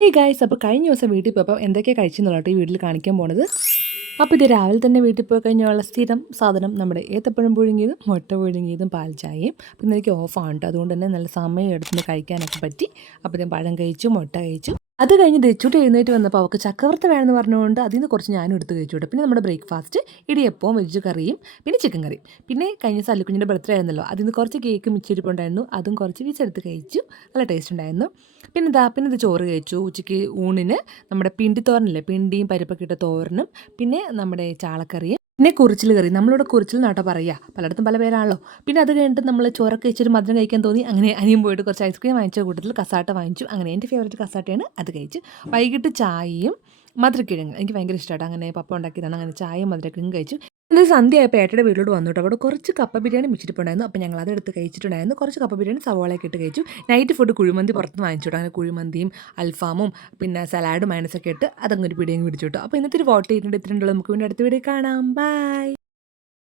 ഈ ഗായ്സ് അപ്പോൾ കഴിഞ്ഞ ദിവസം വീട്ടിൽ പോയപ്പോൾ എന്തൊക്കെയാണ് കഴിച്ചെന്നുള്ളട്ടോ ഈ വീട്ടിൽ കാണിക്കാൻ പോണത്? അപ്പോൾ ഇത് രാവിലെ തന്നെ വീട്ടിൽ പോയി കഴിഞ്ഞുള്ള സ്ഥിരം സാധനം നമ്മുടെ ഏത്തപ്പഴം പുഴുങ്ങിയതും മുട്ട പുഴുങ്ങിയതും പാൽ ചായയും. പിന്നെ എനിക്ക് ഓഫാണ് കേട്ടോ അതുകൊണ്ട് തന്നെ നല്ല സമയം എടുത്തുനിന്ന് കഴിക്കാനൊക്കെ പറ്റി. അപ്പോൾ ഞാൻ പഴം കഴിച്ചു മുട്ട കഴിച്ചു. അത് കഴിഞ്ഞ് ദച്ചൂട്ട് എഴുന്നേറ്റ് വന്നപ്പോൾ അവൾക്ക് ചക്കവർത്ത് വേണമെന്ന് പറഞ്ഞുകൊണ്ട് അതിൽ നിന്ന് കുറച്ച് ഞാനും എടുത്ത് കഴിച്ചുവിട്ടു പിന്നെ നമ്മുടെ ബ്രേക്ക്ഫാസ്റ്റ് ഇടിയപ്പവും വെജ് കറിയും പിന്നെ ചിക്കൻ കറിയും. പിന്നെ കഴിഞ്ഞ സല്ലുക്കുഞ്ഞിന്റെ ബർത്ത്ഡേ ആയിരുന്നല്ലോ. അതിൽ നിന്ന് കുറച്ച് കേക്ക് മിച്ചിരിപ്പുണ്ടായിരുന്നു അതും കുറച്ച് വീച്ചെടുത്ത് കഴിച്ചു. നല്ല ടേസ്റ്റ് ഉണ്ടായിരുന്നു. പിന്നെ ഇതാ പിന്നെ ഇത് ചോറ് കഴിച്ചു. ഉച്ചയ്ക്ക് ഊണിന് നമ്മുടെ പിണ്ടി തോരനില്ലേ? പിണ്ടിയും പരിപ്പൊക്കെ ഇട്ട തോരനും. പിന്നെ നമ്മുടെ ചാളക്കറിയും. പിന്നെ കുറിച്ചിൽ കറി. നമ്മളിവിടെ കുറിച്ചിൽ നാട്ടോ പറയുക പലയിടത്തും പല പേരാണല്ലോ. പിന്നെ അത് കഴിഞ്ഞിട്ട് നമ്മൾ ചോറൊക്കെ വെച്ചൊരു മധുരം കഴിക്കാൻ തോന്നി. അങ്ങനെ അനിയും പോയിട്ട് കുറച്ച് ഐസ്ക്രീം വാങ്ങിച്ച. കൂട്ടത്തിൽ കസാട്ട വാങ്ങിച്ചു. അങ്ങനെ എന്റെ ഫേവറേറ്റ് കസാട്ടയാണ് അത് കഴിച്ച്. വൈകിട്ട് ചായയും മധുരക്കിഴങ്ങ്. എനിക്ക് ഭയങ്കര ഇഷ്ടമായിട്ട് അങ്ങനെ പപ്പ ഉണ്ടാക്കിയതാണ്. അങ്ങനെ ചായയും മധുരക്കിഴങ്ങ് കഴിച്ചു. ഇന്നലെ സന്ധ്യയായപ്പോൾ ഏട്ടയുടെ വീട്ടിലോട്ട് വന്നു കേട്ടോ അവിടെ കുറച്ച് കപ്പ ബിരിയാണി മിച്ചിട്ടുണ്ടായിരുന്നു അപ്പോൾ ഞങ്ങൾ അതെടുത്ത് കഴിച്ചിട്ടുണ്ടായിരുന്നു. കുറച്ച് കപ്പ ബിരിയാണി സവാളയൊക്കെ ഇട്ട് കഴിച്ചു. നൈറ്റ് ഫുഡ് കുഴിമന്തി പുറത്ത് വാങ്ങിച്ചു അങ്ങനെ കുഴിമന്തിയും അൽഫാമും പിന്നെ സലാഡും മൈനസൊക്കെ ഇട്ട് അതങ്ങൊരു പിടിയും പിടിച്ചു കേട്ടോ. അപ്പോൾ ഇന്നത്തെ ഒരു വോട്ട് ചെയ്തിട്ടുണ്ട് ഇത്രയുണ്ടല്ലോ നമുക്ക് വീണ്ടും അടുത്ത വീഡിയോ കാണാം. ബൈ